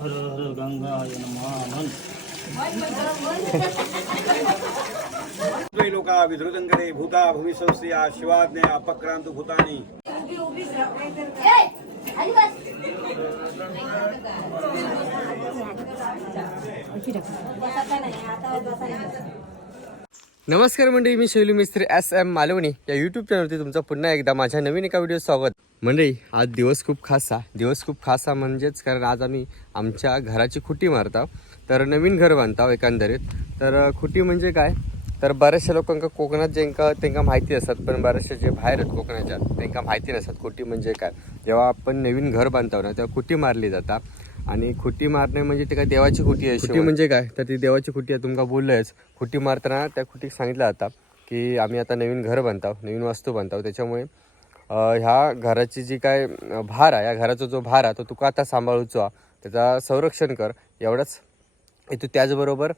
हर हर गंगाय नमः मन लोका विधृतंकरे भूता भूमिसंस्त्रिया शिवाज्ञे अपक्रांत भूतानी नमस्कार मंडळी मी शैली मिस्त्री एस एम मालवणी. या यूट्यूब चॅनलवरती तुमचं पुन्हा एकदा माझ्या नवीन एका व्हिडिओ स्वागत. मंडळी आज दिवस खूप खासा. दिवस खूप खासा म्हणजेच कारण आज आम्ही आमच्या घराची खुटी मारता तर नवीन घर बांधता एकंदरीत. तर खुटी म्हणजे काय? तर बऱ्याचशा लोकांका कोकणात ज्यांका त्यांना माहिती असतात पण बऱ्याचशा जे बाहेर आहेत कोकणाच्या त्यांना माहिती नसतात खुटी म्हणजे काय. जेव्हा आपण नवीन घर बांधतो ना तेव्हा खुटी मारली जातात आणि खुटी मारणे म्हणजे ते काय देवाची खुटी आहे खुटी म्हणजे काय? तर ती देवाची खुटी आहे तुमका बोललोयच. खुटी मारताना त्या खुटीक सांगितलं जाता की आम्ही आता नवीन घर बांधतो नवीन वास्तू बांधतो त्याच्यामुळे ह्या घराची जी काय भार आहे या घराचा जो भार आहे तो तुका आता सांभाळूचो. त्याचा संरक्षण कर. एवढंच. तू त्याचबरोबर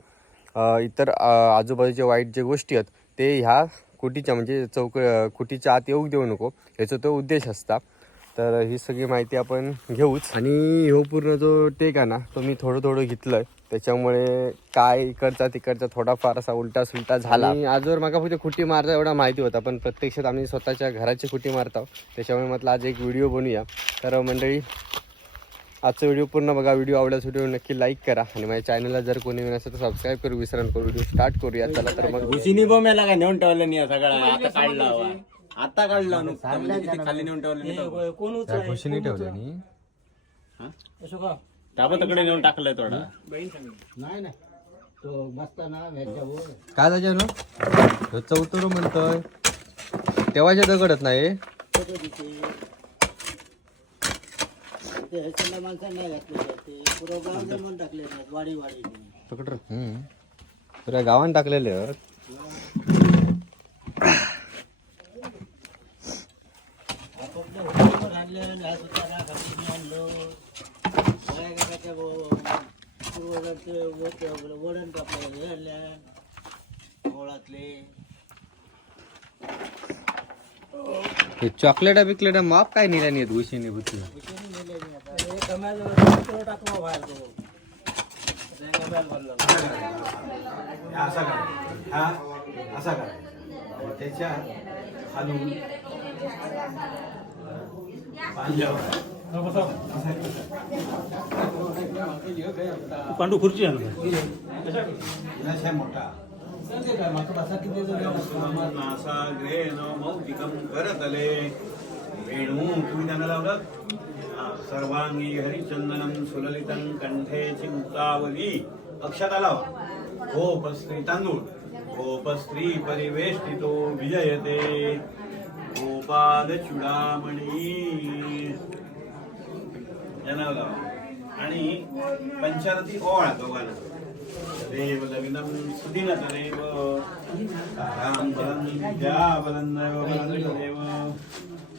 इतर अ, आजूबाजूच्या वाईट जे गोष्टी आहेत ते ह्या कुटीच्या म्हणजे चौक कुटीच्या आत येऊ देऊ नको. याचा तो उद्देश असता. तर ही सगळी माहिती आपण घेऊच. आणि हो पूर्ण जो टेक आहे ना तो मी थोडं थोडं घेतलंय. त्याच्यामुळे काय इकडचा तिकडचा थोडाफार असा उलटा सुलटा झाला. आणि आजवर माका फक्त खुटी मारता एवढा माहिती होता पण प्रत्यक्षात आम्ही स्वतःच्या घराची खुटी मारतो त्याच्यामुळे म्हटलं आज एक व्हिडिओ बनवूया. तर मंडळी आजचा व्हिडिओ पूर्ण बघा. व्हिडिओ आवडल्यास व्हिडिओ नक्की लाईक करा. आणि माझ्या चॅनलला जर कोणी नसेल तर सबस्क्राईब करू विसरा नको व्हिडिओ स्टार्ट करूया. चला तर मग भुशीनी बोम्याला काय नेऊन ठेवलं नाही सगळं? आता काढला नुकतं म्हणजे किती खाली नेऊन ठेवलं. कोण खुशीने ठेवलं आणि तकडे नेऊन टाकलंय थोडा. नाही नाही. तो बसताना ह्याच्यावर काय झालं ना चौथर म्हणतोय. तेव्हाच्या दगडत नाही. ते ह्याच्याला माणसांना नाही घातले ते पुरं गाव जन्मून टाकले नाहीत वाडी वाडी. हम्म. पुऱ्या गावान टाकलेले आहेत. आणलो सगळ्या गावाच्या पूर्वजांचे वडण हे आणल्या गोळातले चॉकलेटा बिकलेटा माप काय निघाली आहेत घुशीने भुती विषयी नेले बाहेर तो असा करा. हा असा करा. त्याच्या खालून पांडू खुर्ची आणलं विनाशय मोठा नासाग्रेन मौक्तिकं करतले वेणू तुम्ही त्यांना लावलं सर्वांगी हरिचंदनं सुललितं कंठे चिंतावली अक्षता लावा गोपस्त्री तांदूळ गोपस्त्री परिवेष्टितो विजयते गोपाल चुडामणी. लावा आणि पंचारती ओवाळा दोघांना. देव लग्नं सुदिनतरेव तारां बलं विद्याबलं दैव बलं देव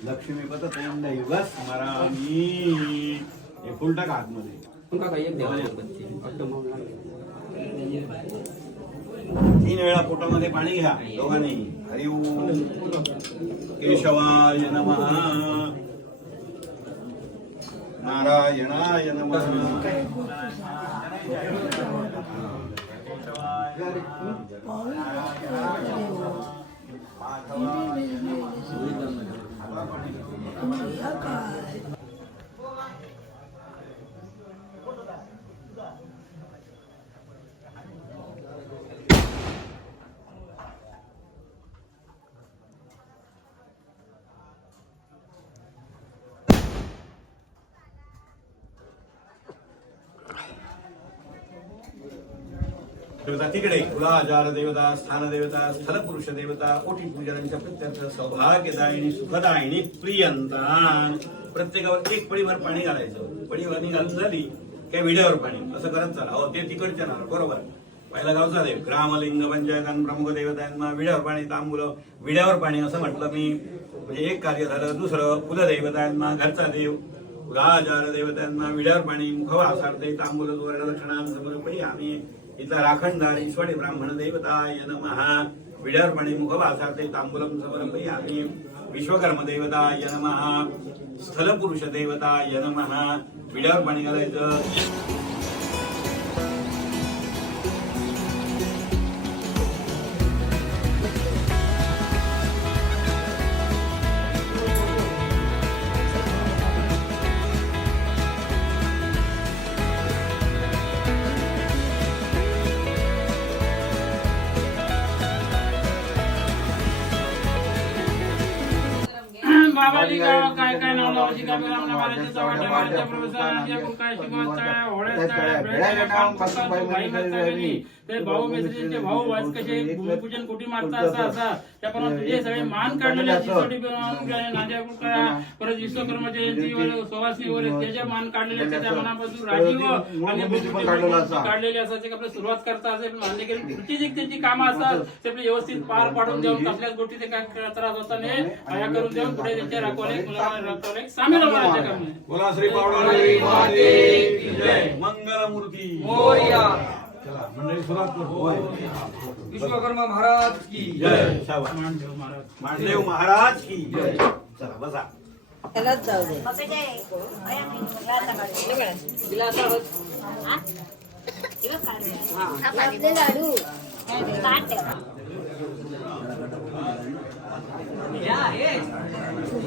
लक्ष्मीपततेन दैव स्मरामी. हे फुल टाका आतमध्ये. तीन वेळा पोटामध्ये पाणी घ्या. दोघांनी. हरिओम केशवाय नमः. नारायणाय नमः. देवता तिकडे. कुलाचार देवता स्थान देवता स्थल पुरुष देवता कोटी पूजनांच्या प्रत्यर्थ सौभाग्यदायिनी सुखदायिनी प्रियंतान. प्रत्येकावर एक पळीभर पाणी घालायचं. पळीभर घालून झाली काय विड्यावर पाणी. असं करत चला. हो ते तिकडच्या ना बरोबर. पहिला गावचा देव. ग्रामलिंग पंचायतान प्रमुख देवतांना विड्यावर पाणी तांबुलं. विड्यावर पाणी असं म्हटलं मी. म्हणजे एक कार्य झालं. दुसरं कुलदैवतांना घरचा देव. कुलाजार देवतांना विड्यावर पाणी. मुखवा सारते तांबूल सुवर्ण लक्षणांसमोर आम्ही इथला राखणदार ईश्वरी ब्राह्मण देवताय नमहा विडरपणे मुखवासा ते तांबुलम तांबूलम विश्वकर्म देवताय यनमहा स्थल पुरुष देवताय नमः विड्यावर घालायचं बाबाजी गाव काय काय नाव लावायची चव्हाट्या प्रवेशाच्या भाई ते भाऊ मेसरीचे भाऊ कसे भूमिपूजन कुठे मारता असा असा. त्याप्रमाणे तुझे सगळे मान काढलेले नांद्या परत विश्वकर्मा जयंतीवर सुवासनीवर त्याच्या मान काढलेले त्याच्या मनापासून राजीव आणि काढलेले असायचे सुरुवात करता असेल मान्य केली पुढची जी त्यांची कामं असतात ते आपली व्यवस्थित पार पाडून देऊन कसल्याच गोष्टी ते काय त्रास होता नाही करून देऊन पुढे सामील कामामध्ये. बोला श्री पावडे माते की जय मंगलमूर्ती. चला मंडळी सुरुवात करतो विश्वकर्मा महाराज की जय. मानदेव महाराज की जय। चला बसा. त्यालाच जाऊ दे. लाडू.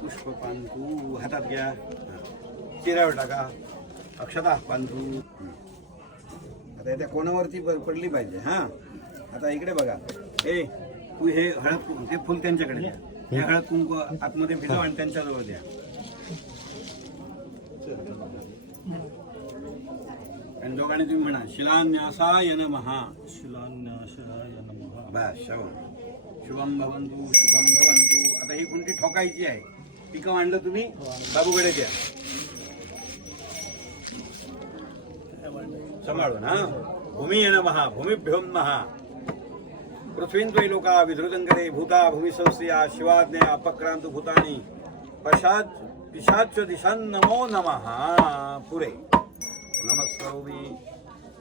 पुष्प पांतू हातात घ्या. चिरावर टाका. अक्षता पांतू आता त्या कोणावरती पडली पाहिजे हा? आता इकडे बघा. ए तू हे हळद कुंकू ते फुल त्यांच्याकडे द्या. हे हळद कुंकू आतमध्ये भिजव आणि त्यांच्याजवळ द्या. आणि दोघांनी तुम्ही म्हणा शिलान्यासाय नमहा शिलान्यासाय नमः. बस शुभम भवंतु शुभम भवंतु आता ही कुंटी ठोकायची आहे? पिकं मांडलं तुम्ही? बाबूकडे द्या. सांभाळून हा? भूमी नमहा भूमिभ्यो महा. पृथ्वीन्त्वयि लोका विधृतंकरे भूता भूमी संस्थिया शिवाज्ञे अपक्रांत भूतानी. पशाच पिशाच दिशान नमो नमहा पुरे. नमस्कारोमी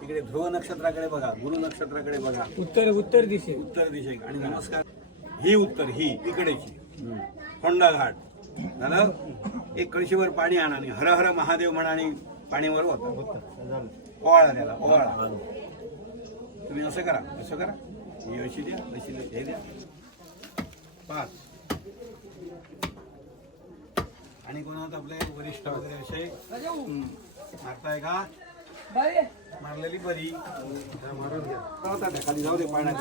इकडे ध्रुव नक्षत्राकडे बघा गुरु नक्षत्राकडे बघा. उत्तर उत्तर दिशे. उत्तर दिशेक आणि नमस्कार. ही उत्तर ही इकडेची. होंडा घाट झालं? एक कळशीवर पाणी आणा आणि हर हर महादेव म्हणा आणि पाणीवर होता. ओवाळा त्याला ओवाळा. तुम्ही असं करा असं करा. ही अशी द्या अशी द्या हे द्या. पाच. आणि कोणा आपले? वरिष्ठ वगैरे असे? मारताय का? मारलेली बरी. मारून घ्या. खाली जाऊ दे पाण्यात.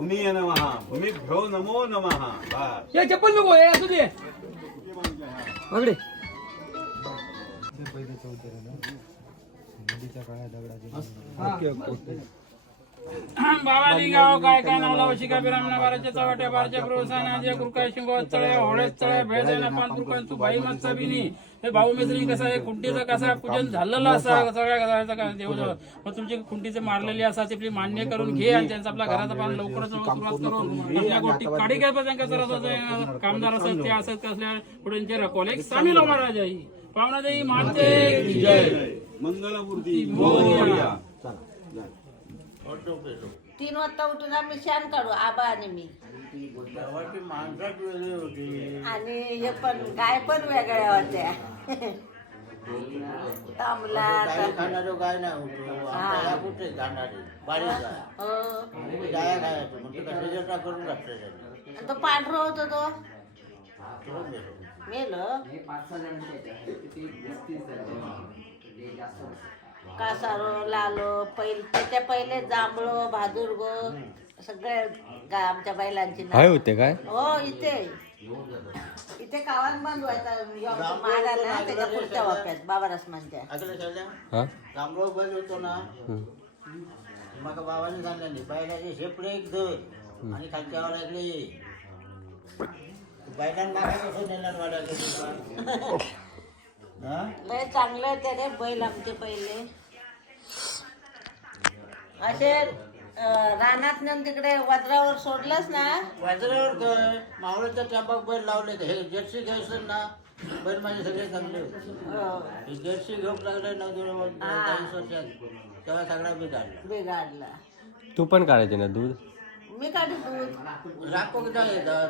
जा. चंद्रभागाय नमः, भूमिभ्यो नमो नमः बस चप्पल नको हे असू दे बागडे बाबाजी गाव काय काय नाव लावायची का राम नावाच्या चव्हाट्या बारच्या प्रवेशाच्या कुरकाय शिंगवत तळ्या होळ्यात तळ्या भेळ्या पाच रुपयांचं भाई मागचा बिनी हे भाऊ मित्री कसा आहे? खुंटीचा कसा पूजन झालेलं असा सगळ्या देवजवळ मग तुमची खुंटीचे मारलेली असा ते आपली मान्य करून घे आणि त्यांचा आपला घराचा पान लवकरच सुरुवात करून आपल्या गोष्टी काढी काय पण त्यांना जरा कामदार असत ते असत कसल्या पुढे त्यांचे रखवले. सामील हो महाराज आई माते की जय. मंगलमूर्ती. मोरया. तीन वाजता उठून आम्ही शान काढू आबा आणि मी. गावाची माणसात वेगळी होती. आणि हे पण गाय पण वेगळ्या होत्या. तांबला खाणारे गाय नाही होतो. आपल्याला कुठे खाणारे बारीक गाय. हो. गाया खायचो ते करून पांढरा होतो तो. मेलं. कासारो लालो पहिले त्याच्या पहिले जांभळो भादुर्ग. सगळे गा- आमच्या बैलांची नाव काय होते काय? हो इथे. इथे कावान बंद व्हायचा. मारायला ना त्याच्या पुढच्या वाप्यात बाबा रसमानच्या आकडे ठेवल्या हा? बैल होतो ना मग बाबाने सांगितलं बैलाचे शेपडे एक धर. आणि खालच्यावर लागले बैलांना कसं नेणार वाटायचं हा? लय चांगले होते रे बैल आमचे पहिले. असे रानात तिकडे वज्रावर सोडलंस ना? वाजऱ्यावर काय मावळ्याच्या टॅम्पाक बैल लावले हे जर्सी घ्यायचं ना बैल माझे सगळे चांगले होते. अं, हे जर्सी घेऊन लागले ना दोन वर्षात. तेव्हा सगळा बिघाडला. बिघाडला. तू पण काढायचे ना दूध? मी काढी दूध? राखो किती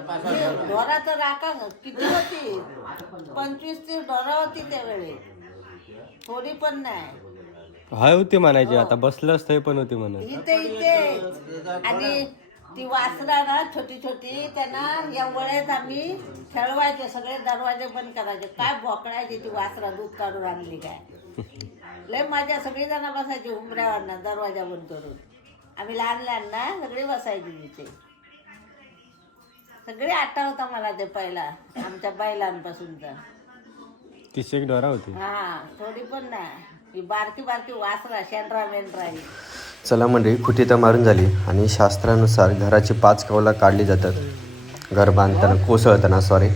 पाच मी. ढोराचं राखा किती होती? पंचवीस तीस ढोरा होती त्यावेळी. थोडी पण नाही. हाय होते म्हणायचे आता बसलं असतं पण होते म्हणा इथे इथे. आणि ती वासरा ना छोटी छोटी त्यांना या वळ्यात आम्ही खेळवायचे सगळे दरवाजे बंद करायचे. काय बोकडायची ती वासरा दूध काढून आणली काय? लय मजा सगळी जण बसायची उमऱ्यावर दरवाजा बंद करून. आम्ही लहान लहान ना सगळी बसायची तिथे. सगळी आठवता मला ते पहिला आमच्या बैलांपासूनचा. तीस एक डोरा होती. हा थोडी पण नाही. ही बारकी बारकी वासरा शेंड्रा मेंढरा ही चला मंडळी खुटी तर मारून झाली. आणि शास्त्रानुसार घराची पाच कवला काढली जातात. घर बांधताना कोसळताना सॉरी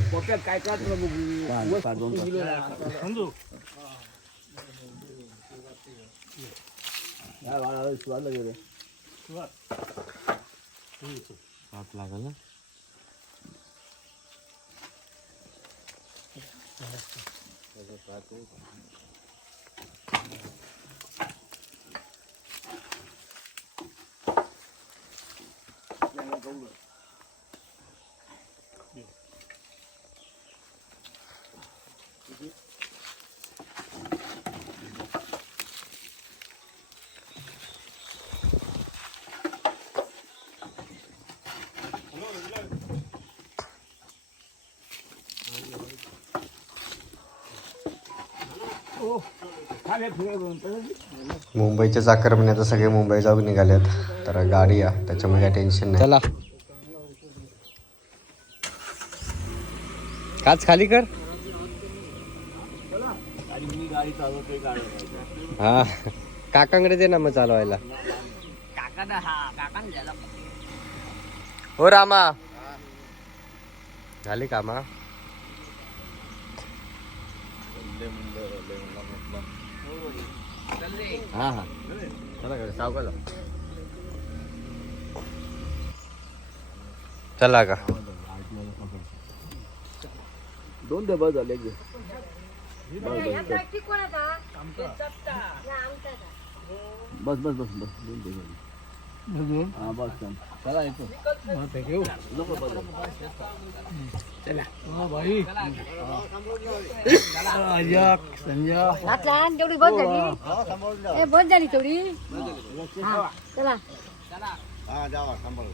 लागल मुंबईच्या चाकरमने आता सगळे मुंबई जाऊन निघालेत. तर गाडी आहे त्याच्यामुळे काय टेन्शन नाही. चला. काच खाली कर. हा. काकांकडे दे ना मग चालवायला. हो रामा. झाले कामा हा? हा चला चला का? दोन डबा झाले की. बस बस बस. बस दोन डबा हा बस. चला येतो नको बस घातला तेवढी बंद झाली. ए बंद झाली तेवढी. हा चला. हा जावा सांभाळून